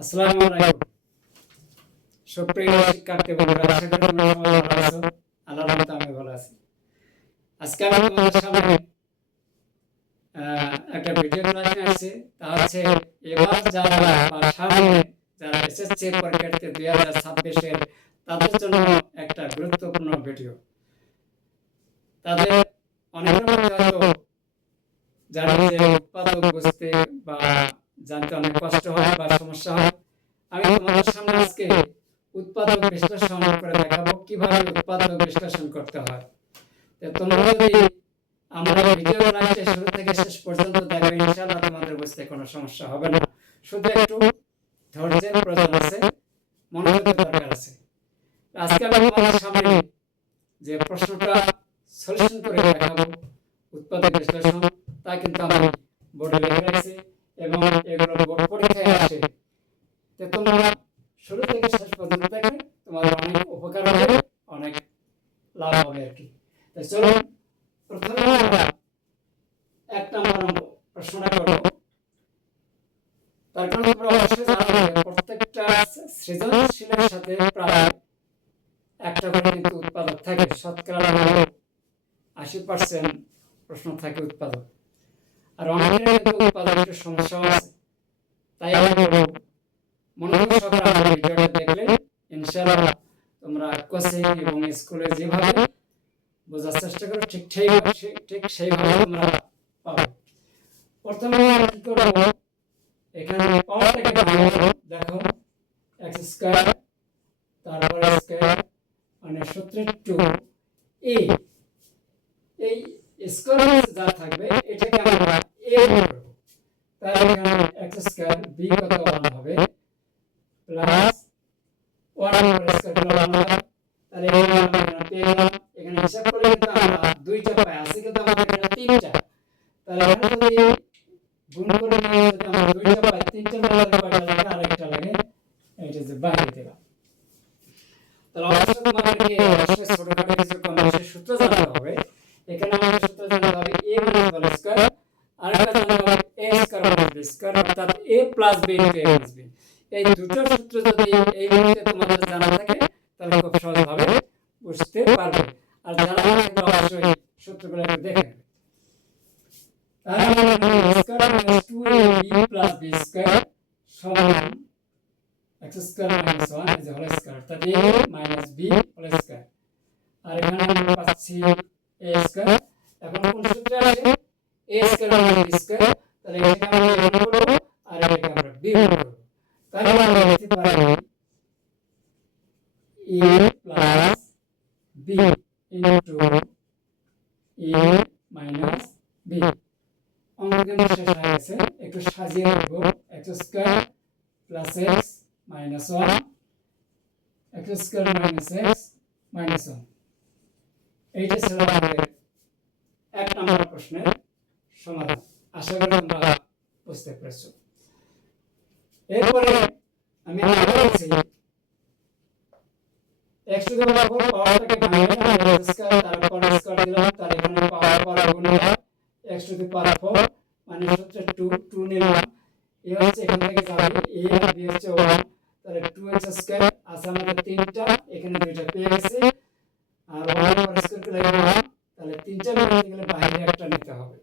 আসসালামু আলাইকুম। সুপ্রিয় শিক্ষার্থী বন্ধুরা, আশা করি তোমরা ভালো আছো। আমি ভালো আছি। আজকে আমি তোমাদের সামনে একটা ভিডিও আসছি তা হচ্ছে এবার যারা বা সামনে যারা এসএসসি পরীক্ষার্থী দুই হাজার ছাব্বিশের, তাদের জন্য একটা গুরুত্বপূর্ণ ভিডিও তাদের মধ্যে হয়তো যারা উৎপাদক বুঝতে বা জানতে অনেক কষ্ট হয় বা সমস্যা হয় আমি তোমাদের সামনে আজকে উৎপাদক বিশ্লেষণ করে দেখাবো কীভাবে উৎপাদক বিশ্লেষণ করতে হয়। তোমরা যদি আমরা ভিডিও ক্লাসে শুরু থেকে শেষ পর্যন্ত দেখবে, ইনশাআল্লাহ তোমাদের বুঝতে কোনো সমস্যা হবে না। শুধু একটু ধৈর্যের প্রয়োজন আছে, মনোযোগের দরকার আছে। আজকে আমি তোমাদের সামনে যে প্রশ্নটা সলিউশন করে দেখাবো, উৎপাদক বিশ্লেষণ, তা কিন্তু আমি বোর্ডে লিখে রাখছি এবং এগুলো বোর্ড পরীক্ষায় আসে তো তোমরা শুরু থেকে শেষ পর্যন্ত দেখবে তোমাদের অনেক উপকার হবে অনেক লাভ হবে আর কি তো চলো প্রথমে আমরা এক নম্বর প্রশ্নটা করব তার কারণ তোমরা অবশ্যই জানো প্রত্যেকটা সৃজনশীলের সাথে প্রায় একটা করে কিন্তু উৎপাদক থাকে। শতকরা আশি পার্সেন্ট প্রশ্ন থাকে উৎপাদক। আর অনেকের কিন্তু উৎপাদন একটু সমস্যা আছে। তাই আমি মনোযোগ আমার ভিডিওটা দেখলে তোমরা কোচিং এবং স্কুলে যেভাবে বোঝার চেষ্টা করো, ঠিক সেইভাবে ঠিক সেইভাবে তোমরা পাবে। প্রথমে কি করব? এখানে পাওয়ারটাকে দেখো এক্স স্কয়ার তারপরে স্কয়ার মানে সূত্রের টু এ এই স্কয়ার যা থাকবে, এটাকে আমরা এ করব এখানে x স্কয়ার b কত 1 হবে? প্লাস 1 এর স্কয়ার 1 হবে তাহলে এখানে আমরা এখানে পেয়ে গেলাম এখানে হিসাব করলে কিন্তু আমরা দুইটা পাই আছে কিন্তু আমাদের এখানে তিনটা তাহলে এখানে যদি গুণ করে নিয়ে যদি আমরা দুইটা পাই তিনটা পাইলে কয়টা লাগে আরেকটা লাগে এটা যে বাইরে দিলাম তাহলে অবশ্যই তোমাদেরকে অবশ্যই ছোটখাটো কিছু কনভার্সের সূত্র জানতে হবে। এখানে আমাদের সূত্র জানতে হবে এ মাইনাস স্কয়ার আর একটা জানতে হবে A square minus B square অর্থাৎ A plus B into A B এই দুটো সূত্র যদি এই মুহূর্তে তোমাদের জানা থাকে, তাহলে খুব সহজভাবে বুঝতে পারবে আর জানা না থাকলে অবশ্যই সূত্রগুলো একটু দেখে নেবে তাহলে আমরা a square minus 2ab plus b square সমান x square minus 1 is whole square অর্থাৎ a minus b whole square আর এখানে আমরা পাচ্ছি a স্কয়ার এখন কোন সূত্রে আসে? A square minus b square তাহলে এটাকে আমরা a করব আর এটাকে আমরা b করব। তাহলে আমরা লিখতে পারি a plus b into a minus b অঙ্ক শেষ হয়ে গেছে। একটু সাজিয়ে লিখব x square plus x minus 1 x square minus x minus 1 এইটা ছিল আমাদের এক নম্বর প্রশ্নের সমাধান। আশা করি তোমরা বুঝতে পেরেছ। এরপরে আমি বলছি, x পাওয়ার পাওয়ারটাকে ভাঙিয়ে আমরা স্কয়ার তারপর স্কয়ার দিলাম, তার এখানে পাওয়ার পাওয়ার গুণ হয় x টু দ্য পাওয়ার 4 মানে হচ্ছে 2 2 নিলাম। এ হচ্ছে এখান থেকে যাবে, a আর b হচ্ছে 1 তাহলে 2x স্কয়ার আছে আমাদের তিনটা, এখানে দুইটা পেয়ে গেছে। আর 1 পর স্কয়ার করলে 1 তাহলে তিনটা নিতে গেলে বাইরে একটা নিতে হবে।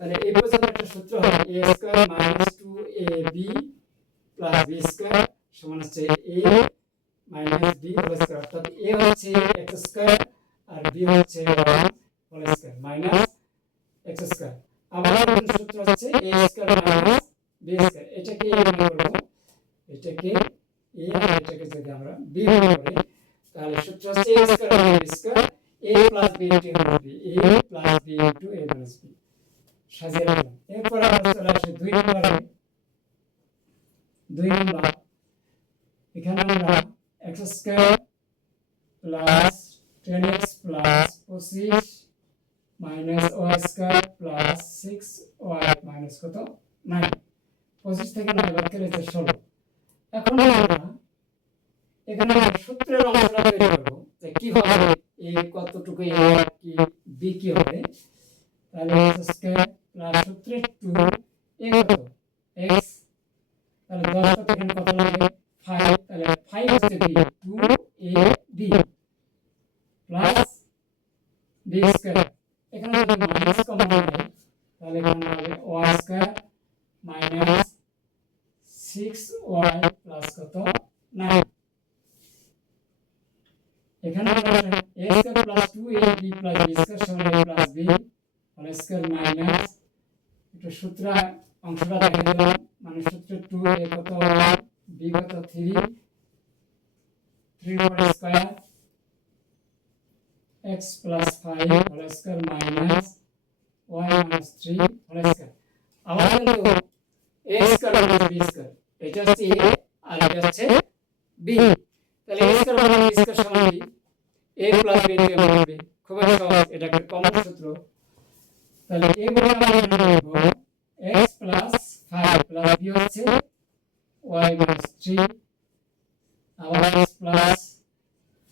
তাহলে এই পর্যন্ত একটা সূত্র হয় a square minus 2ab plus b square সমান হচ্ছে a minus b whole square অর্থাৎ a হচ্ছে x স্কয়ার আর b হচ্ছে 1 whole square minus x square আবার সূত্র হচ্ছে a square minus b square এটাকে b into minus b, a plus b into minus b. সাজিয়ে রাখলাম। এরপর আমরা চলে আসি দুই নম্বরে দুই নম্বর এখানে আমরা x square plus 10x plus 25 minus y square plus 6y minus কত? 9 25 থেকে 9 বাদ করলে 16 এখন আমরা এখানে সূত্রের অংশটা তৈরি করব যে কীভাবে কতটুকু কি b কি হবে? তাহলে প্লাস সূত্রের 2 a কত? x, তাহলে দশ করতে কত লাগবে ফাইভ তাহলে ফাইভ হচ্ছে B two A B plus B square এখানে যদি মাইনাস কমন হয় তাহলে এখানে হবে Y square minus six Y plus কত? নাইন এখানে A square plus two A B plus B square সমান A plus B whole square minus একটু সূত্র অংশটা দেখে দিলাম মানে সূত্র টু এ কত বি কত three three whole square X plus five whole square minus Y minus three whole square আবার কিন্তু A square minus B square এটা হচ্ছে এ আর এটা হচ্ছে বি তাহলে A square minus B square সমান এ প্লাস বি দিয়ে বলবে খুব সহজ, এটা একটা কমন সূত্র। তাহলে এ বলে আমরা লিখব x প্লাস 5 প্লাস b হচ্ছে y মাইনাস 3 আবার x প্লাস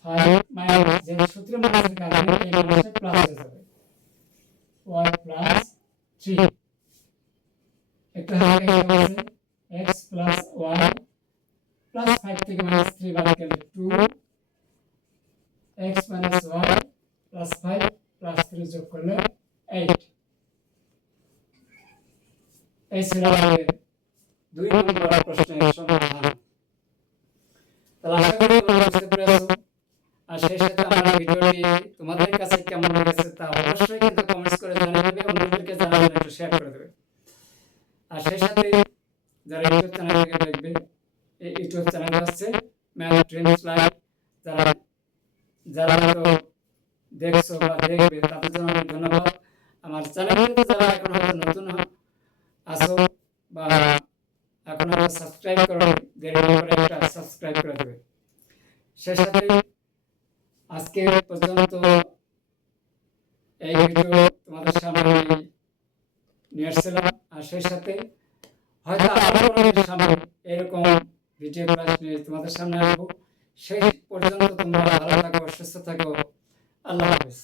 5 মাইনাস যে সূত্র মাইনাসের কারণে এই মাইনাসটা প্লাস হয়ে যাবে। Y প্লাস 3 একটা আছে x প্লাস y প্লাস 5 থেকে মাইনাস 3 বাদ গেলে 2 x minus y plus 5 plus 3 যোগ করলে 8 এই ছিল আমাদের দুই নম্বর প্রশ্নের সমাধান। তাহলে আশা করি তোমরা বুঝতে পেরেছ। আর সেই সাথে আমার ভিডিওটি তোমাদের কাছে কেমন লেগেছে তা অবশ্যই কিন্তু কমেন্টস করে জানিয়ে দেবে, অন্যদেরকে একটু শেয়ার করে দেবে। আর সেই সাথে যারা ইউটিউব দেখবে, এই ইউটিউব চ্যানেল হচ্ছে ম্যান ড্রিমস লাইফ যারা যারা দেখছ বা দেখবে, তাদের জন্য অনেক ধন্যবাদ। আমার চ্যানেলটিতে যারা এখন হয়তো নতুন আসো বা এখন সাবস্ক্রাইব করো দেরি করে একটা সাবস্ক্রাইব করে দেবে। সেই সাথে আজকে পর্যন্ত এই ভিডিও তোমাদের সামনে নিয়ে আর সেই সাথে হয়তো আরও কোনো সামনে এরকম ভিডিও ক্লাস নিয়ে তোমাদের সামনে আসব। সেই পর্যন্ত তোমরা ভালো থাকো সুস্থ থাকো। আল্লাহ হাফেজ।